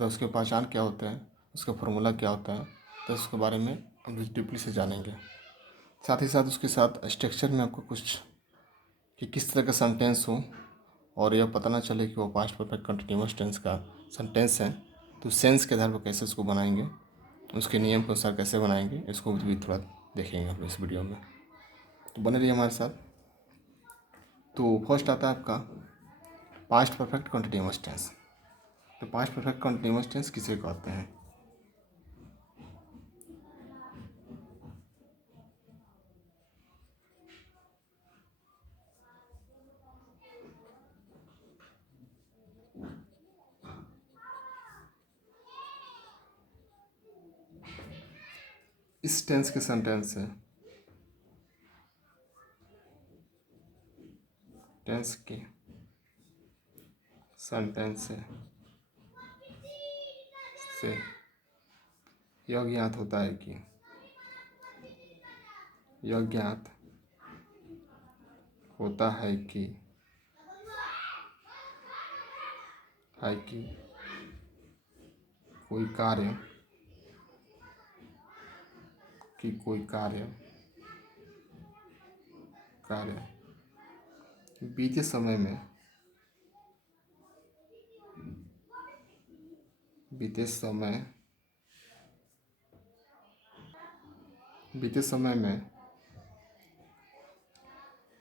तो उसके पहचान क्या होते हैं, उसका फॉर्मूला क्या होता है, तो उसके बारे में हम डीपली से जानेंगे। साथ ही साथ उसके साथ स्ट्रक्चर में आपको कुछ कि किस तरह का सेंटेंस हो और यह पता ना चले कि वो पास्ट परफेक्ट कंटिन्यूअस टेंस का सेंटेंस है, तो सेंस के आधार पर कैसे उसको बनाएंगे, उसके नियम के अनुसार कैसे बनाएंगे, इसको भी थोड़ा देखेंगे हम इस वीडियो में। तो बने रहिए हमारे साथ। तो फर्स्ट आता है आपका पास्ट परफेक्ट कंटिन्यूअस टेंस। तो पास्ट परफेक्ट कंटिन्यूअस टेंस किसे कहते हैं? इस टेंस के सेंटेंस है, टेंस के सेंटेंस से यह ज्ञात होता है कि यह ज्ञात होता है कि कोई कार्य कार्य बीते समय में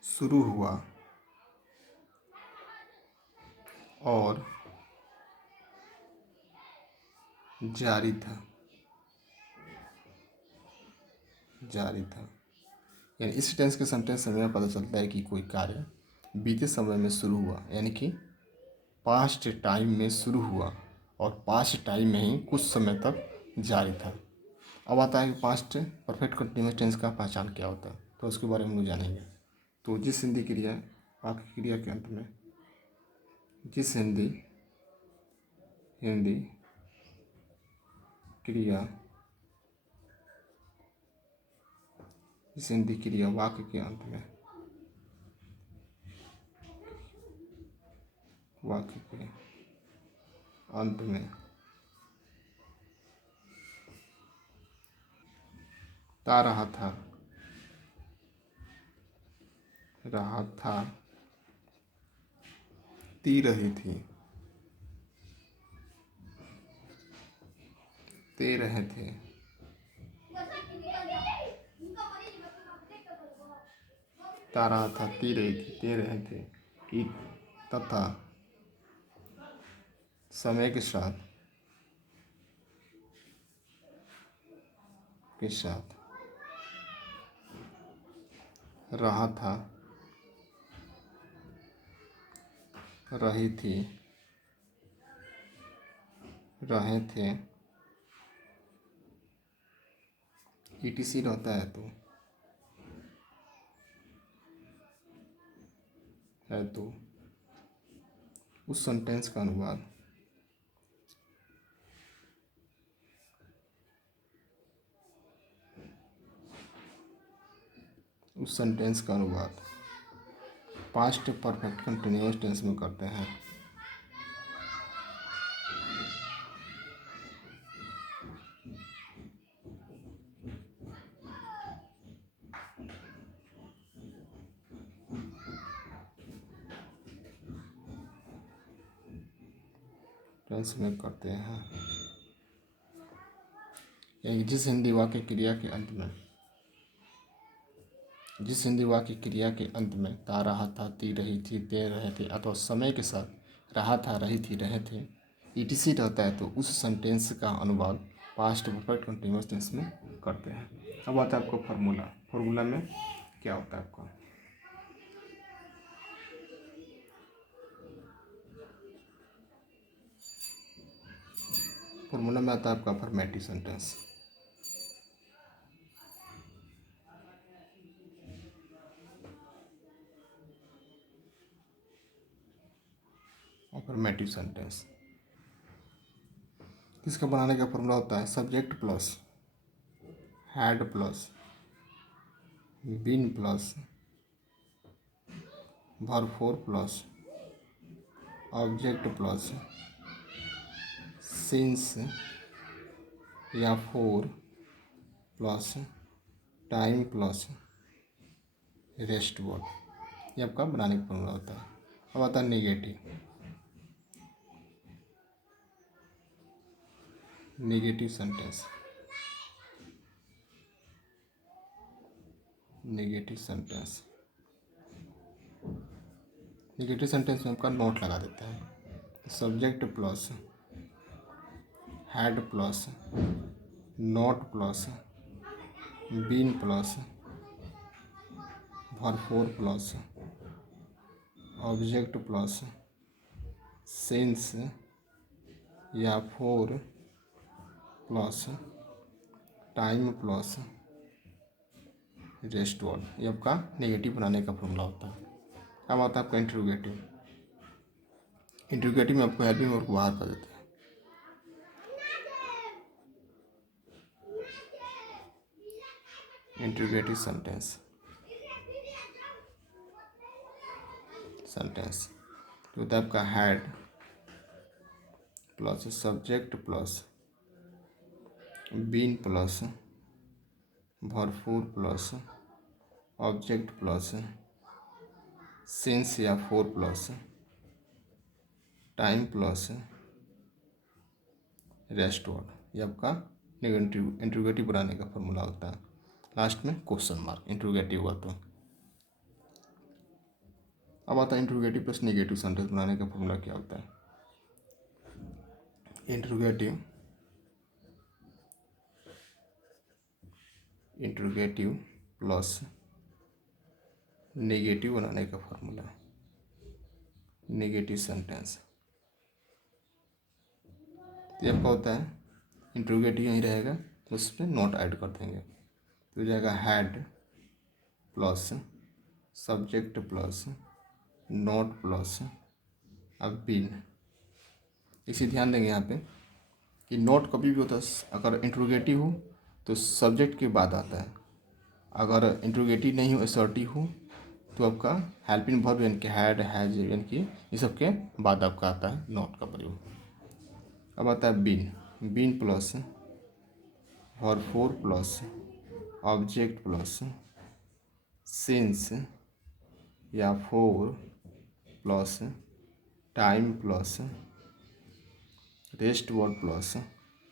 शुरू हुआ और जारी था। यानी इस टेंस के सेंटेंस से हमें पता चलता है कि कोई कार्य बीते समय में शुरू हुआ, यानी कि पास्ट टाइम में शुरू हुआ और पास्ट टाइम में ही कुछ समय तक जारी था। अब आता है कि पास्ट परफेक्ट कंटिन्यूअस टेंस का पहचान क्या होता है, तो उसके बारे में हम लोग जानेंगे। तो जिस हिंदी क्रिया वाक्य क्रिया के अंत में जिस हिंदी क्रिया वाक्य के अंत में ता रहा था, ती रही थी, ते रहे थे, ता रहा था, ती रही थी, ते रहे थे कि तथा समय के साथ रहा था, रही थी, रहे थे, ETC रहता है तो उस सेंटेंस का अनुवाद पास्ट परफेक्ट कंटिन्यूअस टेंस में करते हैं। यानी जिस हिंदी वाक्य क्रिया के अंत में ता रहा था, ती रही थी, ते रहे थे अथवा समय के साथ रहा था, रही थी, रहे थे ETC रहता है, तो उस सेंटेंस का अनुवाद पास्ट परफेक्ट कंटिन्यूअस टेंस में करते हैं। अब आता है आपको फॉर्मूला में क्या होता है आपका? फॉर्मूला में आता है आपका अफर्मेटिव सेंटेंस। अफर्मेटिव सेंटेंस इसका बनाने का फॉर्मूला होता है subject plus had plus been plus verb four plus object plus since या four plus time plus rest word, ये आपका बनाने का फॉर्मूला होता है। अब आता है नेगेटिव सेंटेंस। नेगेटिव सेंटेंस में आपका नोट लगा देते हैं। Subject plus had plus not plus been plus भरपूर प्लस ऑब्जेक्ट प्लस सिंस या four plus time plus rest word, ये आपका नेगेटिव बनाने का फॉर्मूला होता है। अब आता है आपका इंट्रोगेटिव। इंट्रोगेटिव में आपको हेल्पिंग वर्ब को बाहर कर देते हैं। इंट्रोगेटिव सेंटेंस तो होता है आपका had plus subject plus been plus भरपूर प्लस ऑब्जेक्ट प्लस सिंस या four plus time plus rest word, ये आपका नेगेटिव इंट्रोगेटिव बनाने का फॉर्मूला होता है। लास्ट में क्वेश्चन मार्क इंट्रोगेटिव हुआ तो। अब आता है इंट्रोगेटिव प्लस नेगेटिव सेंटेंस बनाने का फॉर्मूला क्या होता है। इंट्रोगेटिव प्लस नेगेटिव बनाने का फॉर्मूला, नेगेटिव सेंटेंस ये आपका होता है। इंट्रोगेटिव यहीं रहेगा तो उसमें नोट ऐड कर देंगे, तो हो जाएगा had plus subject plus not plus अब बीन। इसे ध्यान देंगे यहाँ पे कि नोट कभी भी होता है, अगर इंट्रोगेटिव हो तो सब्जेक्ट के बाद आता है, अगर इंट्रोगेटिव नहीं हो असर्टिव हो तो आपका हेल्पिंग वर्ब यानी कि हैड हैज यानी कि ये सब के बाद आपका आता है नोट का प्रयोग। अब आता है बीन प्लस भरपूर प्लस ऑब्जेक्ट प्लस सिंस या four plus time plus rest word plus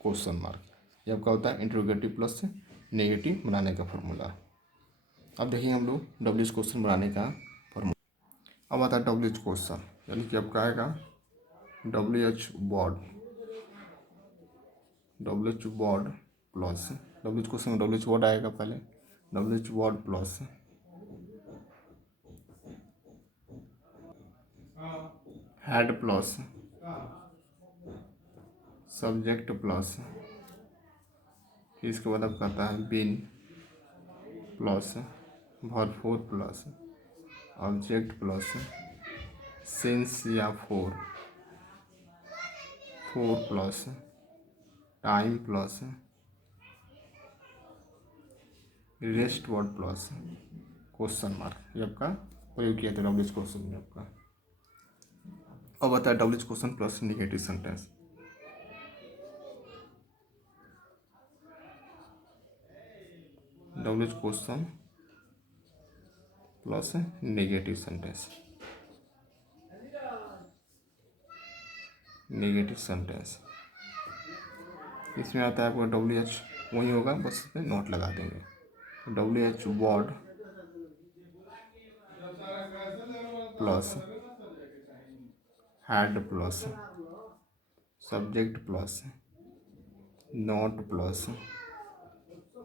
question mark, ये आपका होता है इंट्रोगेटिव प्लस नेगेटिव बनाने का फॉर्मूला। अब देखिए हम लोग डब्ल्यूएच क्वेश्चन बनाने का फॉर्मूला। अब आता है डब्ल्यूएच क्वेश्चन, यानी कि आपका आएगा WH word plus WH question में डब्ल्यूएच वर्ड आएगा पहले, WH word plus had plus subject plus, इसके बाद आपका आता है बीन प्लस भरपूर प्लस ऑब्जेक्ट प्लस सिंस या four plus time plus rest word plus question mark, ये आपका प्रयोग किया था डब्ल्यूएच क्वेश्चन में आपका। अब आता है WH question plus negative sentence. WH question plus negative sentence. इसमें आता है आपका डब्ल्यूएच वही होगा, बस इसमें नोट लगा देंगे। WH word plus had plus subject plus not plus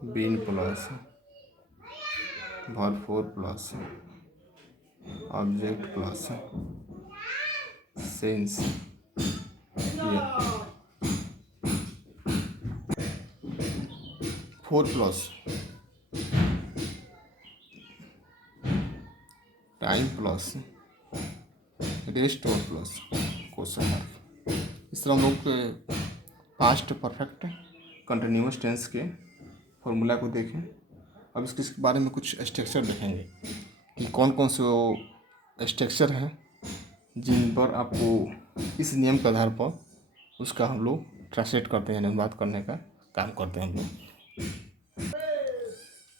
been plus भरपूर plus object plus since four plus time plus rest word plus question mark. इस तरह हम लोग पास्ट परफेक्ट कंटिन्यूअस टेंस के फॉर्मूला को देखें। अब इसके बारे में कुछ स्ट्रक्चर देखेंगे कि कौन कौन से स्ट्रक्चर हैं जिन पर आपको इस नियम के आधार पर उसका हम लोग ट्रांसलेट करते हैं, यानी बात करने का काम करते हैं हम लोग।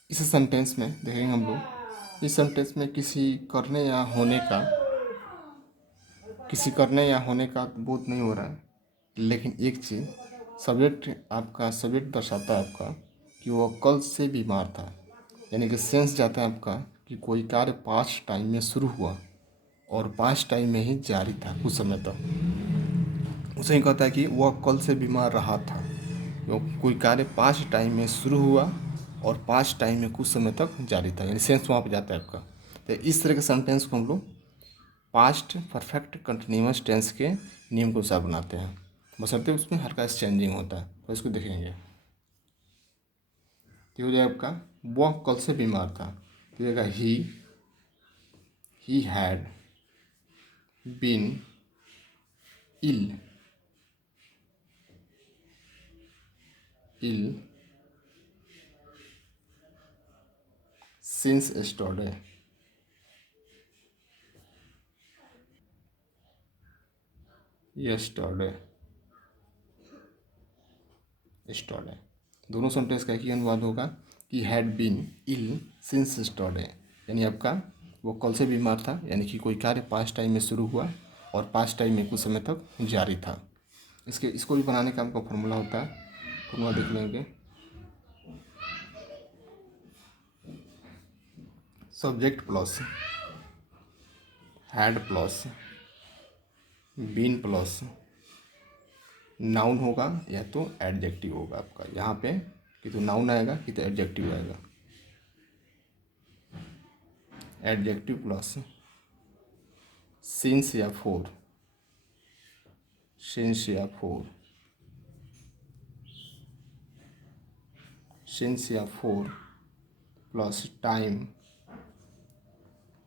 इस सेंटेंस में देखेंगे हम लोग, इस सेंटेंस में किसी करने या होने का बोध नहीं हो रहा है, लेकिन एक चीज़ सब्जेक्ट दर्शाता है आपका कि वो कल से बीमार था, यानी कि सेंस जाता है आपका कि कोई कार्य पास्ट टाइम में शुरू हुआ और पास्ट टाइम में ही जारी था कुछ समय तक। उसे ही कहता है कि वह कल से बीमार रहा था, वो कोई कार्य पास्ट टाइम में शुरू हुआ और पास्ट टाइम में कुछ समय तक जारी था, यानी सेंस वहाँ पर जाता है आपका। तो इस तरह के सेंटेंस को हम लोग पास्ट परफेक्ट कंटिन्यूअस टेंस के नियम के अनुसार बनाते हैं, बशर्ते उसमें हल्का चेंजिंग होता है। तो इसको देखेंगे, तो हो जाएगा आपका वह कल से बीमार था, तो जाएगा ही had been ill since yesterday। दोनों सेंटेंस का एक ही अनुवाद होगा कि had been ill since yesterday, यानी आपका वो कल से बीमार था, यानी कि कोई कार्य पास्ट टाइम में शुरू हुआ और पास्ट टाइम में कुछ समय तक जारी था। इसको भी बनाने का आपका फॉर्मूला होता है, फॉर्मूला देख लेंगे। Subject plus had plus been plus noun होगा या तो एडजेक्टिव होगा आपका, यहाँ पे कि तो नाउन आएगा कि तो एडजेक्टिव आएगा। एडजेक्टिव प्लस सिंस या four plus time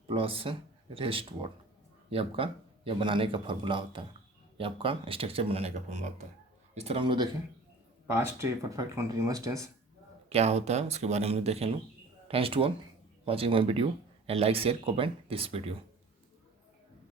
plus rest word, ये आपका यह बनाने का फॉर्मूला होता है, ये आपका स्ट्रक्चर बनाने का फॉर्मूला होता है। इस तरह हम लोग देखें पास्ट परफेक्ट कंटिन्यूअस टेंस क्या होता है, उसके बारे में देखें लोग। Thanks to all watching my video and like share comment this video.